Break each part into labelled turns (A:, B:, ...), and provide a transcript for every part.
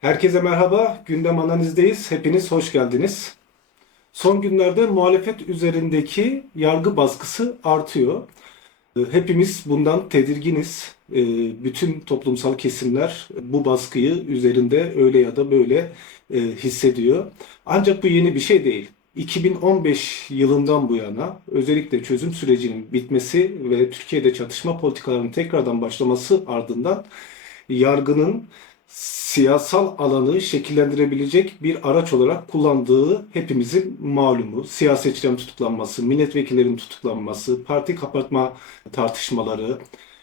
A: Herkese merhaba. Gündem analizdeyiz. Hepiniz hoş geldiniz. Son günlerde muhalefet üzerindeki yargı baskısı artıyor. Ee, Hepimiz bundan tedirginiz. Ee, Bütün toplumsal kesimler bu baskıyı üzerinde öyle ya da böyle e, hissediyor. Ancak bu yeni bir şey değil. 2015 yılından bu yana özellikle çözüm sürecinin bitmesi ve Türkiye'de çatışma politikalarının tekrardan başlaması ardından yargının siyasal alanı şekillendirebilecek bir araç olarak kullandığı hepimizin malumu. Siyasetçilerin tutuklanması, milletvekillerinin tutuklanması, parti kapatma tartışmaları,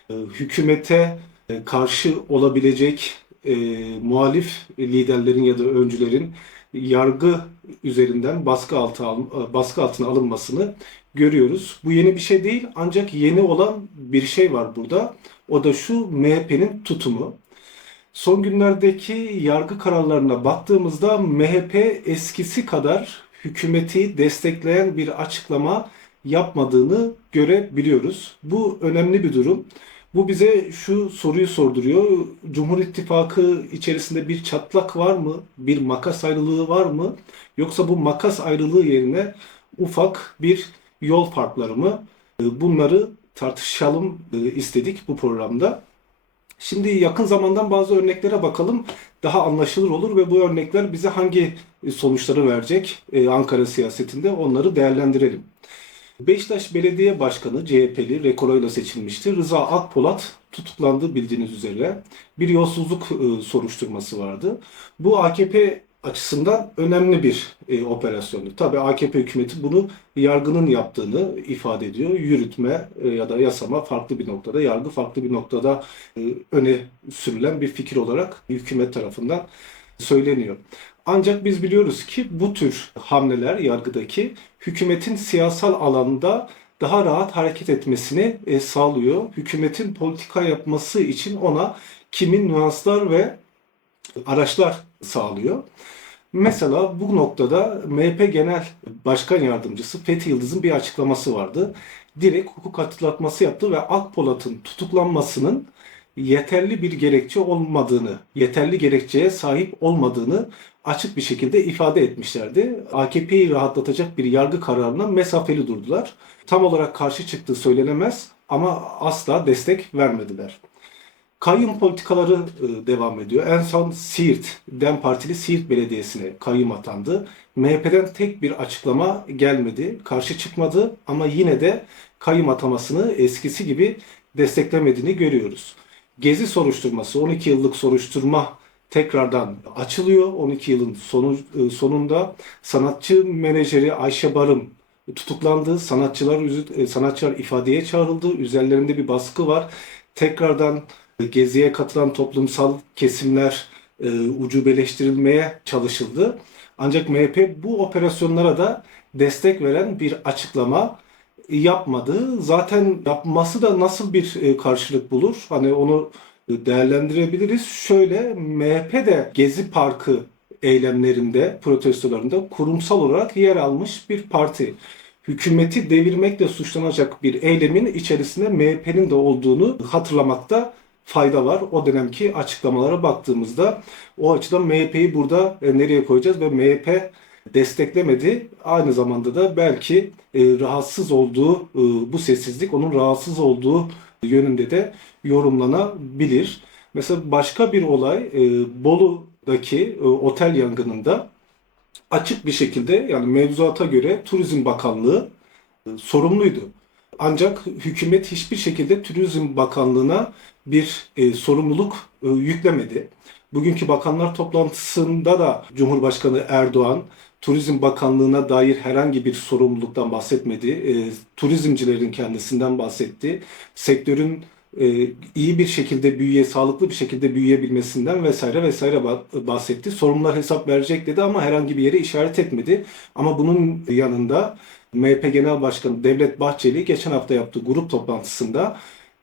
A: e, hükümete e, karşı olabilecek e, muhalif liderlerin ya da öncülerin yargı üzerinden baskı altı al- baskı altına alınmasını görüyoruz. Bu yeni bir şey değil ancak yeni olan bir şey var burada. O da şu MHP'nin tutumu. Son günlerdeki yargı kararlarına baktığımızda MHP eskisi kadar hükümeti destekleyen bir açıklama yapmadığını görebiliyoruz. Bu önemli bir durum. Bu bize şu soruyu sorduruyor. Cumhur İttifakı içerisinde bir çatlak var mı? Bir makas ayrılığı var mı? Yoksa bu makas ayrılığı yerine ufak bir yol farkları mı? Bunları tartışalım e, istedik bu programda. Şimdi yakın zamandan bazı örneklere bakalım. Daha anlaşılır olur ve bu örnekler bize hangi sonuçları verecek e, Ankara siyasetinde onları değerlendirelim. Beşiktaş Belediye Başkanı CHP'li rekoroyla seçilmişti. Rıza Akpolat tutuklandı bildiğiniz üzere. Bir yolsuzluk e, soruşturması vardı. Bu AKP açısından önemli bir e, operasyondu. Tabii AKP hükümeti bunu yargının yaptığını ifade ediyor. Yürütme e, ya da yasama farklı bir noktada, yargı farklı bir noktada e, öne sürülen bir fikir olarak hükümet tarafından söyleniyor. Ancak biz biliyoruz ki bu tür hamleler yargıdaki hükümetin siyasal alanda daha rahat hareket etmesini e, sağlıyor. Hükümetin politika yapması için ona kimin nüanslar ve araçlar sağlıyor. Mesela bu noktada MHP Genel Başkan Yardımcısı Fethi Yıldız'ın bir açıklaması vardı. Direkt hukuk hatırlatması yaptı ve Akpolat'ın tutuklanmasının yeterli bir gerekçe olmadığını, yeterli gerekçeye sahip olmadığını açık bir şekilde ifade etmişlerdi. AKP'yi rahatlatacak bir yargı kararına mesafeli durdular. Tam olarak karşı çıktığı söylenemez ama asla destek vermediler. Kayyum politikaları e, devam ediyor. En son Siirt, DEM Partili Siirt Belediyesi'ne kayyum atandı. MHP'den tek bir açıklama gelmedi. Karşı çıkmadı ama yine de kayyum atamasını eskisi gibi desteklemediğini görüyoruz. Gezi soruşturması, 12 yıllık soruşturma tekrardan açılıyor. 12 yılın sonu, e, sonunda sanatçı menajeri Ayşe Barım tutuklandı. Sanatçılar e, sanatçılar ifadeye çağrıldı. Üzerlerinde bir baskı var. Tekrardan Geziye katılan toplumsal kesimler e, ucubeleştirilmeye çalışıldı. Ancak MHP bu operasyonlara da destek veren bir açıklama yapmadı. Zaten yapması da nasıl bir e, karşılık bulur? Hani onu değerlendirebiliriz. Şöyle MHP de Gezi Parkı eylemlerinde, protestolarında kurumsal olarak yer almış bir parti. Hükümeti devirmekle suçlanacak bir eylemin içerisinde MHP'nin de olduğunu hatırlamakta fayda var. O dönemki açıklamalara baktığımızda o açıdan MHP'yi burada e, nereye koyacağız ve MHP desteklemedi. Aynı zamanda da belki e, rahatsız olduğu e, bu sessizlik onun rahatsız olduğu yönünde de yorumlanabilir. Mesela başka bir olay e, Bolu'daki e, otel yangınında açık bir şekilde yani mevzuata göre Turizm Bakanlığı e, sorumluydu. Ancak hükümet hiçbir şekilde Turizm Bakanlığı'na bir e, sorumluluk e, yüklemedi. Bugünkü bakanlar toplantısında da Cumhurbaşkanı Erdoğan Turizm Bakanlığı'na dair herhangi bir sorumluluktan bahsetmedi. E, turizmcilerin kendisinden bahsetti. Sektörün e, iyi bir şekilde büyüye, sağlıklı bir şekilde büyüyebilmesinden vesaire vesaire ba- bahsetti. Sorumlular hesap verecek dedi ama herhangi bir yere işaret etmedi. Ama bunun yanında MHP Genel Başkanı Devlet Bahçeli geçen hafta yaptığı grup toplantısında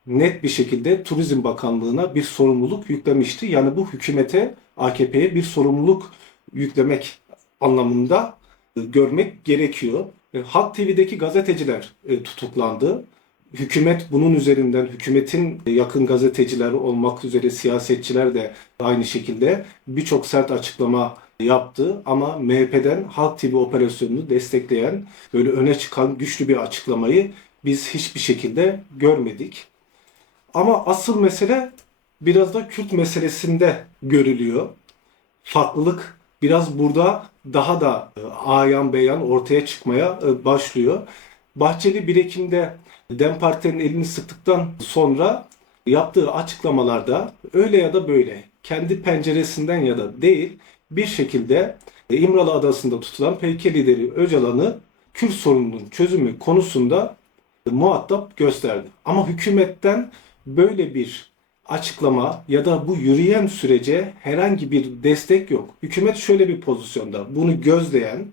A: net bir şekilde Turizm Bakanlığı'na bir sorumluluk yüklemişti. Yani bu hükümete, AKP'ye bir sorumluluk yüklemek anlamında e, görmek gerekiyor. E, Halk TV'deki gazeteciler e, tutuklandı. hükümet bunun üzerinden, hükümetin yakın gazeteciler olmak üzere siyasetçiler de aynı şekilde birçok sert açıklama yaptı. Ama MHP'den Halk TV operasyonunu destekleyen, böyle öne çıkan güçlü bir açıklamayı biz hiçbir şekilde görmedik. Ama asıl mesele biraz da Kürt meselesinde görülüyor. Farklılık biraz burada daha da e, ayan beyan ortaya çıkmaya e, başlıyor. Bahçeli 1 Ekim'de DEM Parti'nin elini sıktıktan sonra yaptığı açıklamalarda öyle ya da böyle kendi penceresinden ya da değil bir şekilde e, İmralı Adası'nda tutulan PKK lideri Öcalan'ı Kürt sorununun çözümü konusunda muhatap gösterdi. Ama hükümetten böyle bir açıklama ya da bu yürüyen sürece herhangi bir destek yok. Hükümet şöyle bir pozisyonda. Bunu gözleyen,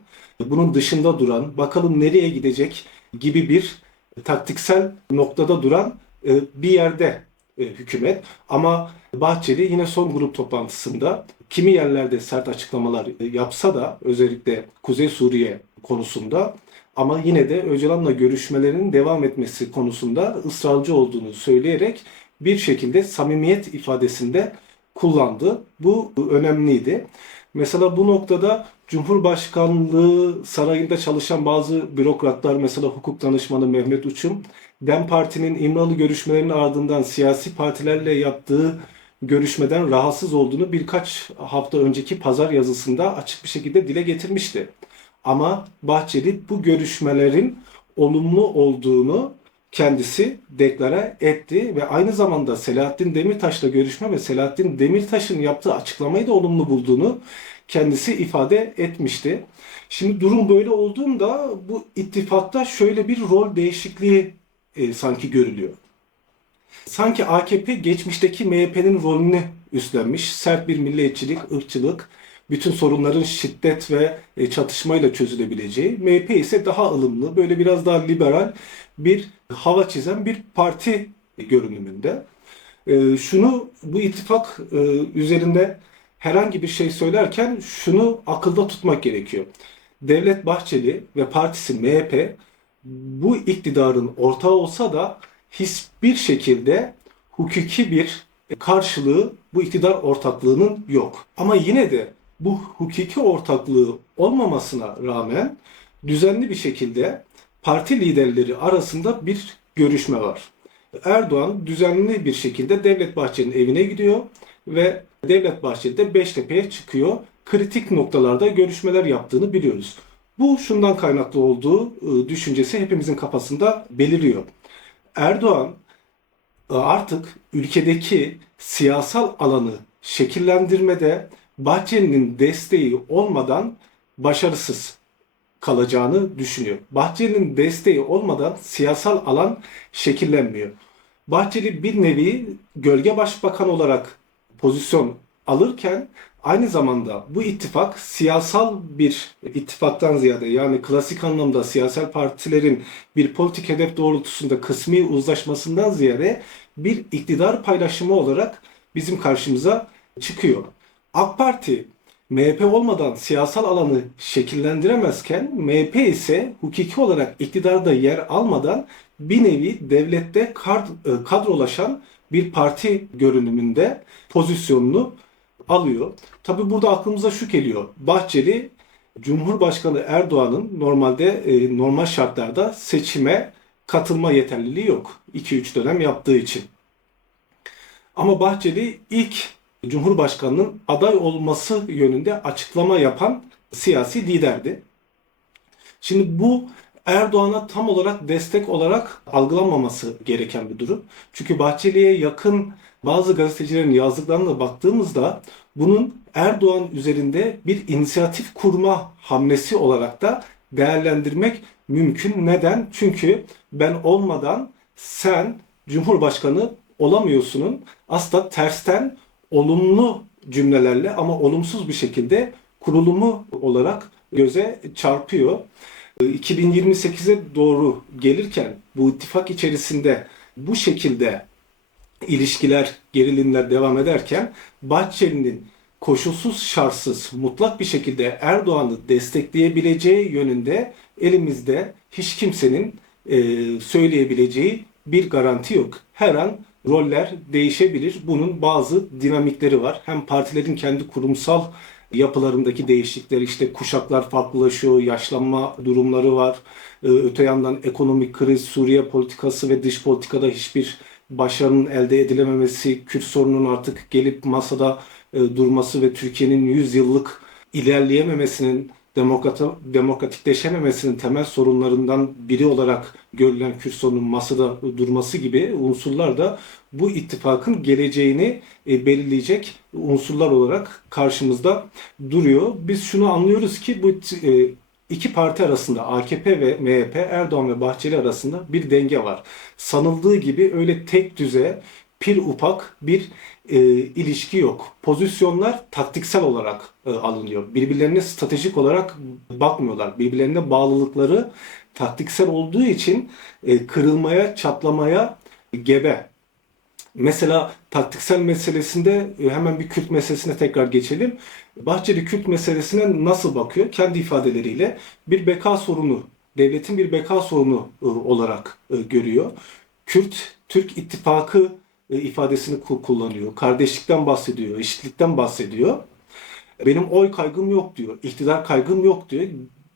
A: bunun dışında duran, bakalım nereye gidecek gibi bir taktiksel noktada duran e, bir yerde e, hükümet. Ama Bahçeli yine son grup toplantısında kimi yerlerde sert açıklamalar e, yapsa da özellikle Kuzey Suriye konusunda ama yine de Öcalan'la görüşmelerin devam etmesi konusunda ısrarcı olduğunu söyleyerek bir şekilde samimiyet ifadesinde kullandı. Bu önemliydi. Mesela bu noktada Cumhurbaşkanlığı sarayında çalışan bazı bürokratlar mesela hukuk danışmanı Mehmet Uçum, DEM Parti'nin İmralı görüşmelerinin ardından siyasi partilerle yaptığı görüşmeden rahatsız olduğunu birkaç hafta önceki pazar yazısında açık bir şekilde dile getirmişti. Ama Bahçeli bu görüşmelerin olumlu olduğunu kendisi deklare etti ve aynı zamanda Selahattin Demirtaş'la görüşme ve Selahattin Demirtaş'ın yaptığı açıklamayı da olumlu bulduğunu kendisi ifade etmişti. Şimdi durum böyle olduğunda bu ittifakta şöyle bir rol değişikliği e, sanki görülüyor. Sanki AKP geçmişteki MHP'nin rolünü üstlenmiş. Sert bir milliyetçilik, ırkçılık, bütün sorunların şiddet ve e, çatışmayla çözülebileceği. MHP ise daha ılımlı, böyle biraz daha liberal bir hava çizen bir parti görünümünde. E, şunu bu ittifak e, üzerinde herhangi bir şey söylerken şunu akılda tutmak gerekiyor. Devlet Bahçeli ve partisi MHP bu iktidarın ortağı olsa da hiçbir şekilde hukuki bir karşılığı bu iktidar ortaklığının yok. Ama yine de bu hukuki ortaklığı olmamasına rağmen düzenli bir şekilde parti liderleri arasında bir görüşme var. Erdoğan düzenli bir şekilde Devlet Bahçeli'nin evine gidiyor ve Devlet Bahçeli de Beştepe'ye çıkıyor. Kritik noktalarda görüşmeler yaptığını biliyoruz. Bu şundan kaynaklı olduğu e, düşüncesi hepimizin kafasında beliriyor. Erdoğan e, artık ülkedeki siyasal alanı şekillendirmede Bahçeli'nin desteği olmadan başarısız kalacağını düşünüyor. Bahçeli'nin desteği olmadan siyasal alan şekillenmiyor. Bahçeli bir nevi gölge başbakan olarak pozisyon alırken aynı zamanda bu ittifak siyasal bir ittifaktan ziyade yani klasik anlamda siyasal partilerin bir politik hedef doğrultusunda kısmi uzlaşmasından ziyade bir iktidar paylaşımı olarak bizim karşımıza çıkıyor. AK Parti MHP olmadan siyasal alanı şekillendiremezken MHP ise hukuki olarak iktidarda yer almadan bir nevi devlette e, kadrolaşan bir parti görünümünde pozisyonunu alıyor. Tabi burada aklımıza şu geliyor. Bahçeli Cumhurbaşkanı Erdoğan'ın normalde e, normal şartlarda seçime katılma yeterliliği yok. 2-3 dönem yaptığı için. Ama Bahçeli ilk Cumhurbaşkanı'nın aday olması yönünde açıklama yapan siyasi liderdi. Şimdi bu Erdoğan'a tam olarak destek olarak algılanmaması gereken bir durum. Çünkü Bahçeli'ye yakın bazı gazetecilerin yazdıklarına baktığımızda bunun Erdoğan üzerinde bir inisiyatif kurma hamlesi olarak da değerlendirmek mümkün. Neden? Çünkü ben olmadan sen Cumhurbaşkanı olamıyorsunun aslında tersten olumlu cümlelerle ama olumsuz bir şekilde kurulumu olarak göze çarpıyor. 2028'e doğru gelirken bu ittifak içerisinde bu şekilde ilişkiler, gerilimler devam ederken Bahçeli'nin koşulsuz şartsız mutlak bir şekilde Erdoğan'ı destekleyebileceği yönünde elimizde hiç kimsenin e, söyleyebileceği bir garanti yok. Her an roller değişebilir. Bunun bazı dinamikleri var. Hem partilerin kendi kurumsal yapılarındaki değişiklikler işte kuşaklar farklılaşıyor, yaşlanma durumları var. Ee, Öte yandan ekonomik kriz, Suriye politikası ve dış politikada hiçbir başarının elde edilememesi, Kürt sorununun artık gelip masada e, durması ve Türkiye'nin 100 yıllık ilerleyememesinin, demokrata, demokratikleşememesinin temel sorunlarından biri olarak görülen Kürt sorunun masada durması gibi unsurlar da bu ittifakın geleceğini e, belirleyecek unsurlar olarak karşımızda duruyor. Biz şunu anlıyoruz ki bu e, iki parti arasında AKP ve MHP, Erdoğan ve Bahçeli arasında bir denge var. Sanıldığı gibi öyle tek düze, pir upak bir e, ilişki yok. Pozisyonlar taktiksel olarak e, alınıyor. Birbirlerine stratejik olarak bakmıyorlar. Birbirlerine bağlılıkları taktiksel olduğu için e, kırılmaya, çatlamaya gebe. Mesela taktiksel meselesinde e, hemen bir Kürt meselesine tekrar geçelim. Bahçeli Kürt meselesine nasıl bakıyor? Kendi ifadeleriyle bir beka sorunu, devletin bir beka sorunu e, olarak e, görüyor. Kürt, Türk ittifakı ifadesini ku- kullanıyor. Kardeşlikten bahsediyor, eşitlikten bahsediyor. Benim oy kaygım yok diyor, iktidar kaygım yok diyor.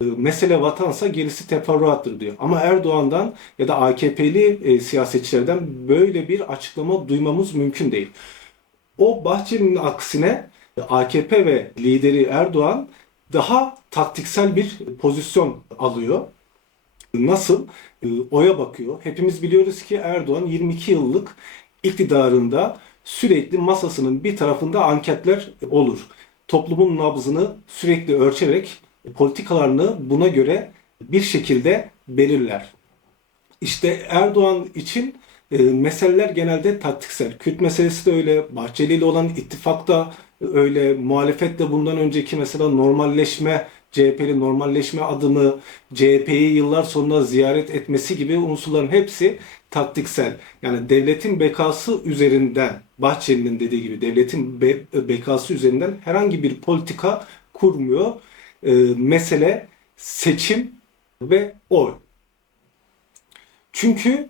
A: E, Mesele vatansa gerisi teferruattır diyor. Ama Erdoğan'dan ya da AKP'li e, siyasetçilerden böyle bir açıklama duymamız mümkün değil. O Bahçeli'nin aksine AKP ve lideri Erdoğan daha taktiksel bir pozisyon alıyor. Nasıl? Ee, Oya bakıyor. Hepimiz biliyoruz ki Erdoğan 22 yıllık iktidarında sürekli masasının bir tarafında anketler olur. Toplumun nabzını sürekli ölçerek politikalarını buna göre bir şekilde belirler. İşte Erdoğan için e, meseleler genelde taktiksel. Kürt meselesi de öyle, Bahçeli ile olan ittifak da öyle, muhalefet de bundan önceki mesela normalleşme, CHP'li normalleşme adımı, CHP'yi yıllar sonra ziyaret etmesi gibi unsurların hepsi taktiksel. Yani devletin bekası üzerinden, Bahçeli'nin dediği gibi devletin be- bekası üzerinden herhangi bir politika kurmuyor. E, mesele seçim ve oy. Çünkü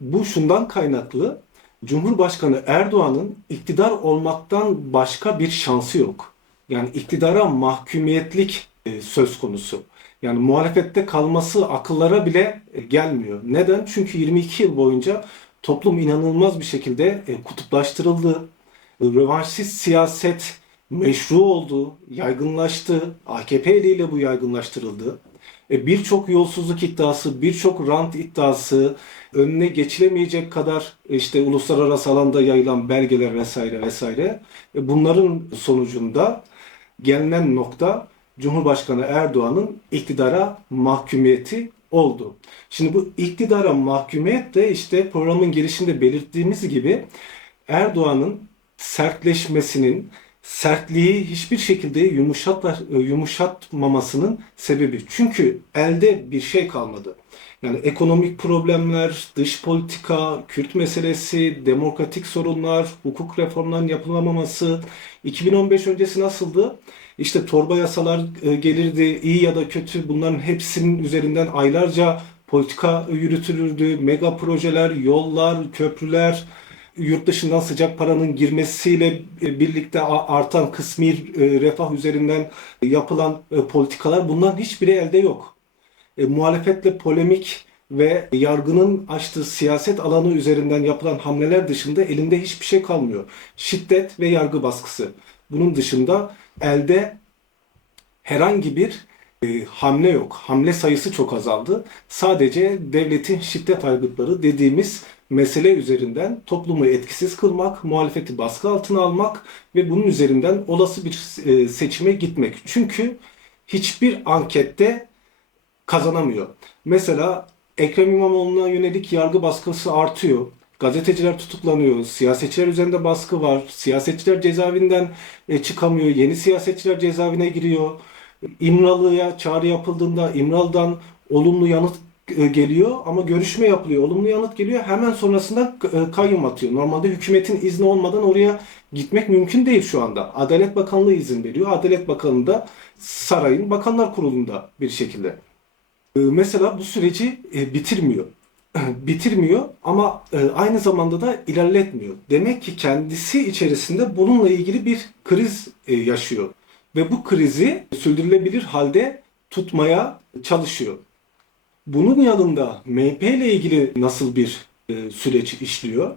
A: bu şundan kaynaklı. Cumhurbaşkanı Erdoğan'ın iktidar olmaktan başka bir şansı yok. Yani iktidara mahkumiyetlik e, söz konusu. Yani muhalefette kalması akıllara bile e, gelmiyor. Neden? Çünkü 22 yıl boyunca toplum inanılmaz bir şekilde e, kutuplaştırıldı. Rövanşist siyaset meşru oldu, yaygınlaştı. AKP eliyle bu yaygınlaştırıldı. E, birçok yolsuzluk iddiası, birçok rant iddiası, önüne geçilemeyecek kadar işte uluslararası alanda yayılan belgeler vesaire vesaire. E, bunların sonucunda gelinen nokta Cumhurbaşkanı Erdoğan'ın iktidara mahkumiyeti oldu. Şimdi bu iktidara mahkumiyet de işte programın girişinde belirttiğimiz gibi Erdoğan'ın sertleşmesinin, sertliği hiçbir şekilde yumuşatla, yumuşatmamasının sebebi. Çünkü elde bir şey kalmadı. Yani ekonomik problemler, dış politika, Kürt meselesi, demokratik sorunlar, hukuk reformlarının yapılamaması, 2015 öncesi nasıldı? İşte torba yasalar e, gelirdi, iyi ya da kötü bunların hepsinin üzerinden aylarca politika yürütülürdü. Mega projeler, yollar, köprüler, yurt dışından sıcak paranın girmesiyle e, birlikte artan kısmi e, refah üzerinden yapılan e, politikalar bunların hiçbiri elde yok. E, muhalefetle polemik ve yargının açtığı siyaset alanı üzerinden yapılan hamleler dışında elinde hiçbir şey kalmıyor. Şiddet ve yargı baskısı. Bunun dışında elde herhangi bir e, hamle yok. Hamle sayısı çok azaldı. Sadece devletin şiddet aygıtları dediğimiz mesele üzerinden toplumu etkisiz kılmak, muhalefeti baskı altına almak ve bunun üzerinden olası bir e, seçime gitmek. Çünkü hiçbir ankette kazanamıyor. Mesela Ekrem İmamoğlu'na yönelik yargı baskısı artıyor. Gazeteciler tutuklanıyor, siyasetçiler üzerinde baskı var, siyasetçiler cezaevinden e, çıkamıyor, yeni siyasetçiler cezaevine giriyor. İmralı'ya çağrı yapıldığında İmralı'dan olumlu yanıt geliyor ama görüşme yapılıyor. Olumlu yanıt geliyor. Hemen sonrasında e, kayyum atıyor. Normalde hükümetin izni olmadan oraya gitmek mümkün değil şu anda. Adalet Bakanlığı izin veriyor. Adalet Bakanlığı da sarayın Bakanlar Kurulu'nda bir şekilde. E, Mesela bu süreci e, bitirmiyor. bitirmiyor ama e, aynı zamanda da ilerletmiyor. Demek ki kendisi içerisinde bununla ilgili bir kriz e, yaşıyor ve bu krizi sürdürülebilir halde tutmaya çalışıyor. Bunun yanında MHP ile ilgili nasıl bir e, süreç işliyor?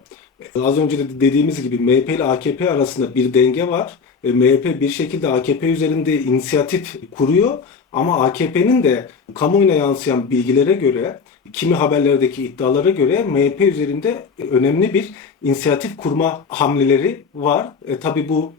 A: E, Az önce de dediğimiz gibi MHP ile AKP arasında bir denge var. E, MHP bir şekilde AKP üzerinde inisiyatif kuruyor ama AKP'nin de kamuoyuna yansıyan bilgilere göre, kimi haberlerdeki iddialara göre MHP üzerinde önemli bir inisiyatif kurma hamleleri var. E, tabii bu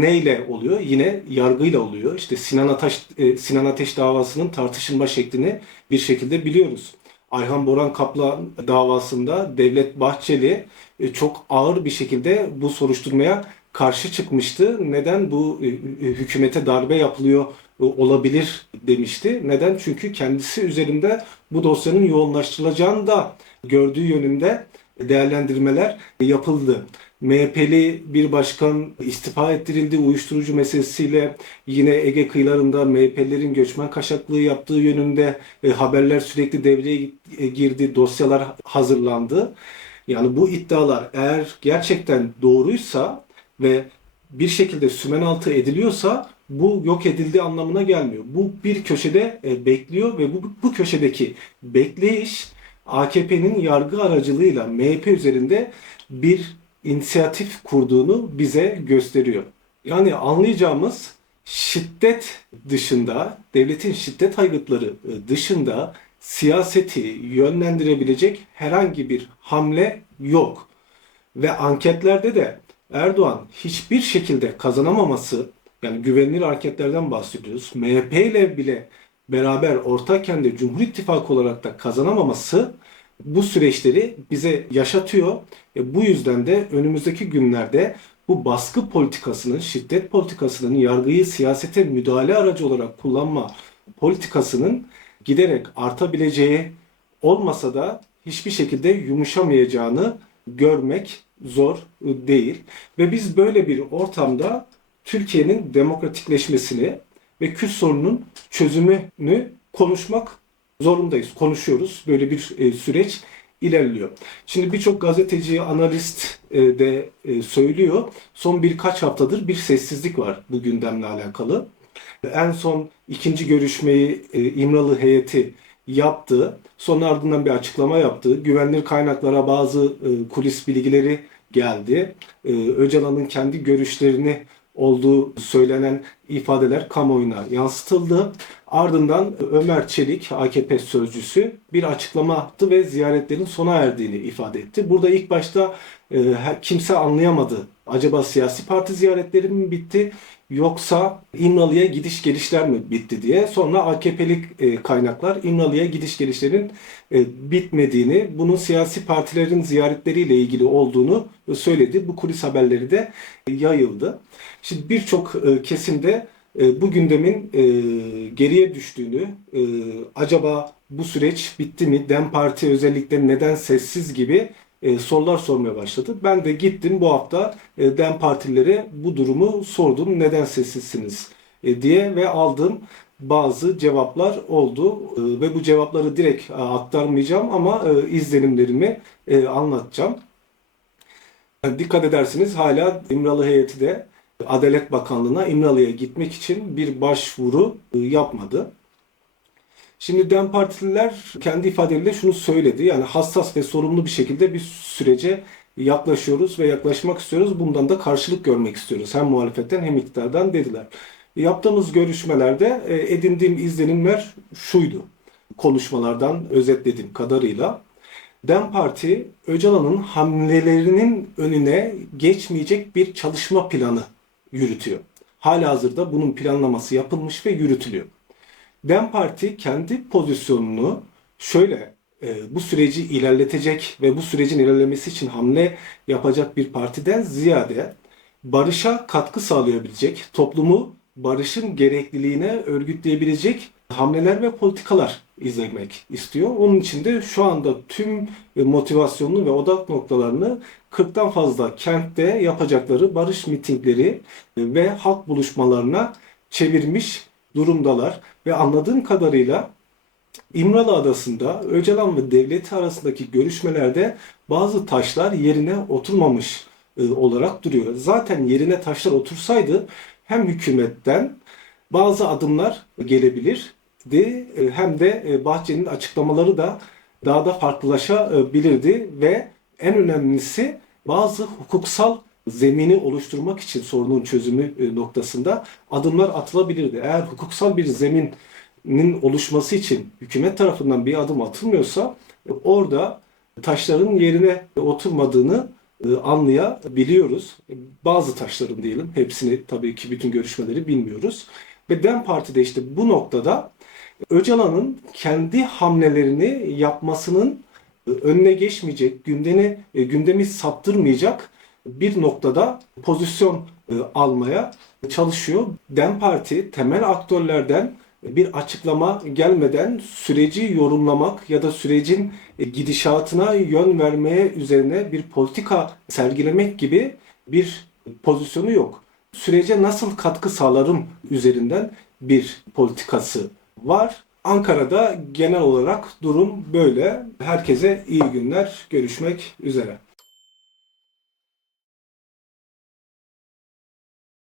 A: neyle oluyor? Yine yargıyla oluyor. İşte Sinan Ateş, e, Sinan Ateş davasının tartışılma şeklini bir şekilde biliyoruz. Ayhan Boran Kaplan davasında Devlet Bahçeli e, çok ağır bir şekilde bu soruşturmaya karşı çıkmıştı. Neden bu e, e, hükümete darbe yapılıyor e, olabilir demişti. Neden? Çünkü kendisi üzerinde bu dosyanın yoğunlaştırılacağını da gördüğü yönünde değerlendirmeler yapıldı. MHP'li bir başkan istifa ettirildi uyuşturucu meselesiyle yine Ege kıyılarında MHP'lerin göçmen kaçaklığı yaptığı yönünde haberler sürekli devreye girdi, dosyalar hazırlandı. Yani bu iddialar eğer gerçekten doğruysa ve bir şekilde sümen altı ediliyorsa bu yok edildiği anlamına gelmiyor. Bu bir köşede e, bekliyor ve bu, bu köşedeki bekleyiş AKP'nin yargı aracılığıyla MHP üzerinde bir inisiyatif kurduğunu bize gösteriyor. Yani anlayacağımız şiddet dışında, devletin şiddet aygıtları e, dışında siyaseti yönlendirebilecek herhangi bir hamle yok. Ve anketlerde de Erdoğan hiçbir şekilde kazanamaması, yani güvenilir anketlerden bahsediyoruz. MHP ile bile beraber ortakken de Cumhur İttifakı olarak da kazanamaması bu süreçleri bize yaşatıyor. E bu yüzden de önümüzdeki günlerde bu baskı politikasının, şiddet politikasının yargıyı siyasete müdahale aracı olarak kullanma politikasının giderek artabileceği olmasa da hiçbir şekilde yumuşamayacağını görmek zor değil. Ve biz böyle bir ortamda Türkiye'nin demokratikleşmesini ve Kürt sorununun çözümünü konuşmak zorundayız. Konuşuyoruz. Böyle bir e, süreç ilerliyor. Şimdi birçok gazeteci, analist e, de e, söylüyor. Son birkaç haftadır bir sessizlik var bu gündemle alakalı. En son ikinci görüşmeyi İmralı heyeti yaptı. Sonra ardından bir açıklama yaptı. Güvenilir kaynaklara bazı e, kulis bilgileri geldi. E, Öcalan'ın kendi görüşlerini olduğu söylenen ifadeler kamuoyuna yansıtıldı. Ardından Ömer Çelik, AKP sözcüsü bir açıklama yaptı ve ziyaretlerin sona erdiğini ifade etti. Burada ilk başta e, kimse anlayamadı. Acaba siyasi parti ziyaretleri mi bitti yoksa İmralı'ya gidiş gelişler mi bitti diye. Sonra AKP'li e, kaynaklar İmralı'ya gidiş gelişlerin e, bitmediğini, bunun siyasi partilerin ziyaretleriyle ilgili olduğunu söyledi. Bu kulis haberleri de yayıldı. Şimdi birçok e, kesimde e, bu gündemin e, geriye düştüğünü, e, acaba bu süreç bitti mi, DEM Parti özellikle neden sessiz gibi e, sorular sormaya başladı. Ben de gittim bu hafta e, DEM Partililere bu durumu sordum. Neden sessizsiniz e, diye ve aldığım bazı cevaplar oldu. E, ve bu cevapları direkt e, aktarmayacağım ama e, izlenimlerimi e, anlatacağım. Dikkat edersiniz hala İmralı heyeti de Adalet Bakanlığı'na İmralı'ya gitmek için bir başvuru e, yapmadı. Şimdi DEM Partililer kendi ifadeleriyle şunu söyledi. Yani hassas ve sorumlu bir şekilde bir sürece yaklaşıyoruz ve yaklaşmak istiyoruz. Bundan da karşılık görmek istiyoruz. Hem muhalefetten hem iktidardan dediler. Yaptığımız görüşmelerde e, edindiğim izlenimler şuydu. Konuşmalardan özetlediğim kadarıyla. DEM Parti Öcalan'ın hamlelerinin önüne geçmeyecek bir çalışma planı yürütüyor. Halihazırda bunun planlaması yapılmış ve yürütülüyor. DEM Parti kendi pozisyonunu şöyle e, bu süreci ilerletecek ve bu sürecin ilerlemesi için hamle yapacak bir partiden ziyade barışa katkı sağlayabilecek, toplumu barışın gerekliliğine örgütleyebilecek hamleler ve politikalar izlemek istiyor. Onun için de şu anda tüm motivasyonunu ve odak noktalarını 40'tan fazla kentte yapacakları barış mitingleri ve halk buluşmalarına çevirmiş durumdalar. Ve anladığım kadarıyla İmralı Adası'nda Öcalan ve devleti arasındaki görüşmelerde bazı taşlar yerine oturmamış e, olarak duruyor. Zaten yerine taşlar otursaydı hem hükümetten bazı adımlar gelebilirdi e, hem de e, Bahçeli'nin açıklamaları da daha da farklılaşabilirdi ve en önemlisi bazı hukuksal zemini oluşturmak için sorunun çözümü e, noktasında adımlar atılabilirdi. Eğer hukuksal bir zeminin oluşması için hükümet tarafından bir adım atılmıyorsa orada taşların yerine oturmadığını anlayabiliyoruz. Bazı taşların diyelim. Hepsini tabii ki bütün görüşmeleri bilmiyoruz. Ve DEM Parti de işte bu noktada Öcalan'ın kendi hamlelerini yapmasının önüne geçmeyecek, gündemi, e, gündemi saptırmayacak bir noktada pozisyon e, almaya çalışıyor. DEM Parti temel aktörlerden bir açıklama gelmeden süreci yorumlamak ya da sürecin e, gidişatına yön vermeye üzerine bir politika sergilemek gibi bir pozisyonu yok. Sürece nasıl katkı sağlarım üzerinden bir politikası var. Ankara'da genel olarak durum böyle. Herkese iyi günler. Görüşmek üzere.